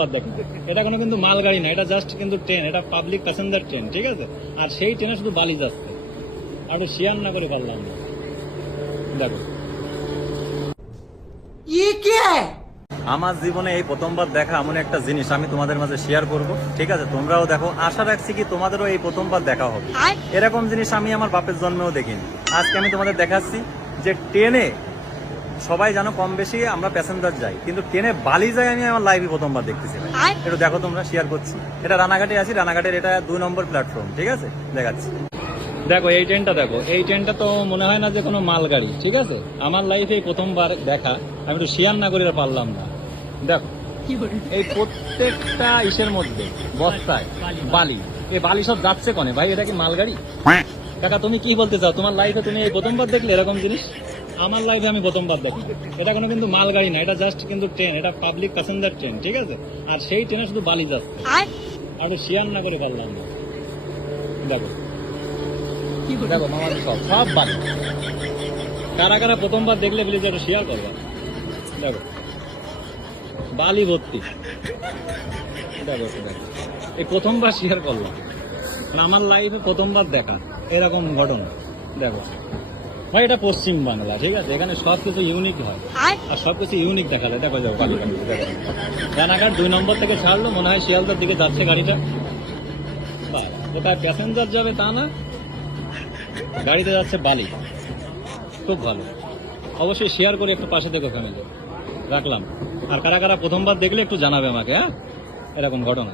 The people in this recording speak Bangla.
প্রথমবার দেখি। এটা কোনো কিন্তু মালগাড়ি না, এটা জাস্ট কিন্তু ট্রেন, এটা পাবলিক প্যাসেঞ্জার ট্রেন, ঠিক আছে? আর সেই ট্রেনে শুধু বালি যাচ্ছে, আর শেয়ার না করে পারলাম না। দেখো আমার জীবনে এই প্রথমবার দেখা এমন একটা জিনিস আমি তোমাদের মাঝে শেয়ার করব, ঠিক আছে? তোমরাও দেখো, আশা রাখছি কি তোমাদেরও এই প্রথমবার দেখা হবে। এরকম জিনিস আমি আমার বাপের জন্মেও দেখিনি। আজকে আমি তোমাদের দেখাচ্ছি যে ট্রেনে সবাই জানো কম বেশি আমরা প্যাসেঞ্জার যাই, কিন্তু ট্রেনে বালি যায় আমি আমার লাইভে প্রথমবার দেখতেছি। একটু দেখো, তোমরা শেয়ার করছি। এটা রানাঘাটে আছি, রানাঘাটের এটা 2 নম্বর প্ল্যাটফর্ম, ঠিক আছে? দেখাচ্ছি। দেখো এই ট্রেনটা, দেখো এই ট্রেনটা তো মনে হয় না যে কোনো মালগাড়ি, ঠিক আছে? আমার লাইফে এই প্রথমবার দেখা, আমি একটু শেয়ার না করে পারলাম না। দেখো এই প্রত্যেকটা ইসের মধ্যে বস্তায় বালি, এই বালি সব যাচ্ছে কনে ভাই? এটা কি মালগাড়ি? কাকা তুমি কি বলতে চাও? তোমার লাইফে তুমি এই প্রথমবার দেখলে এরকম জিনিস? আমার লাইফে আমি প্রথমবার দেখি। এটা কোনো কিন্তু মালগাড়ি না, এটা জাস্ট কিন্তু ট্রেন, এটা পাবলিক প্যাসেঞ্জার ট্রেন, ঠিক আছে? আর সেই ট্রেনে শুধু বালি যাচ্ছে, আর শেয়ার না করে পারলাম না। দেখো দেখো মামার সব বালি। কারা কারা প্রথমবার দেখলে প্লিজ একটু শেয়ার করবা। দেখো বালি ভর্তি। দেখো দেখো, এই প্রথমবার শেয়ার করলাম, আমার লাইফে প্রথমবার দেখা এরকম ঘটনা। দেখো ভাই, এটা পশ্চিম বাংলা, ঠিক আছে? এখানে সবকিছু ইউনিক হয়, আর সবকিছু ইউনিক দেখা যায়। দেখো যাও বালি, দেখো রানাঘাট 2 নম্বর থেকে ছাড়লো, মনে হয় শিয়ালদার দিকে যাচ্ছে গাড়িটা। কোথায় প্যাসেঞ্জার যাবে তা না, গাড়িতে যাচ্ছে বালি। খুব ভালো, অবশ্যই শেয়ার করে একটু পাশে দেখো ফ্যামিলি। রাখলাম। আর কারা কারা প্রথমবার দেখলে একটু জানাবে আমাকে, হ্যাঁ, এরকম ঘটনা।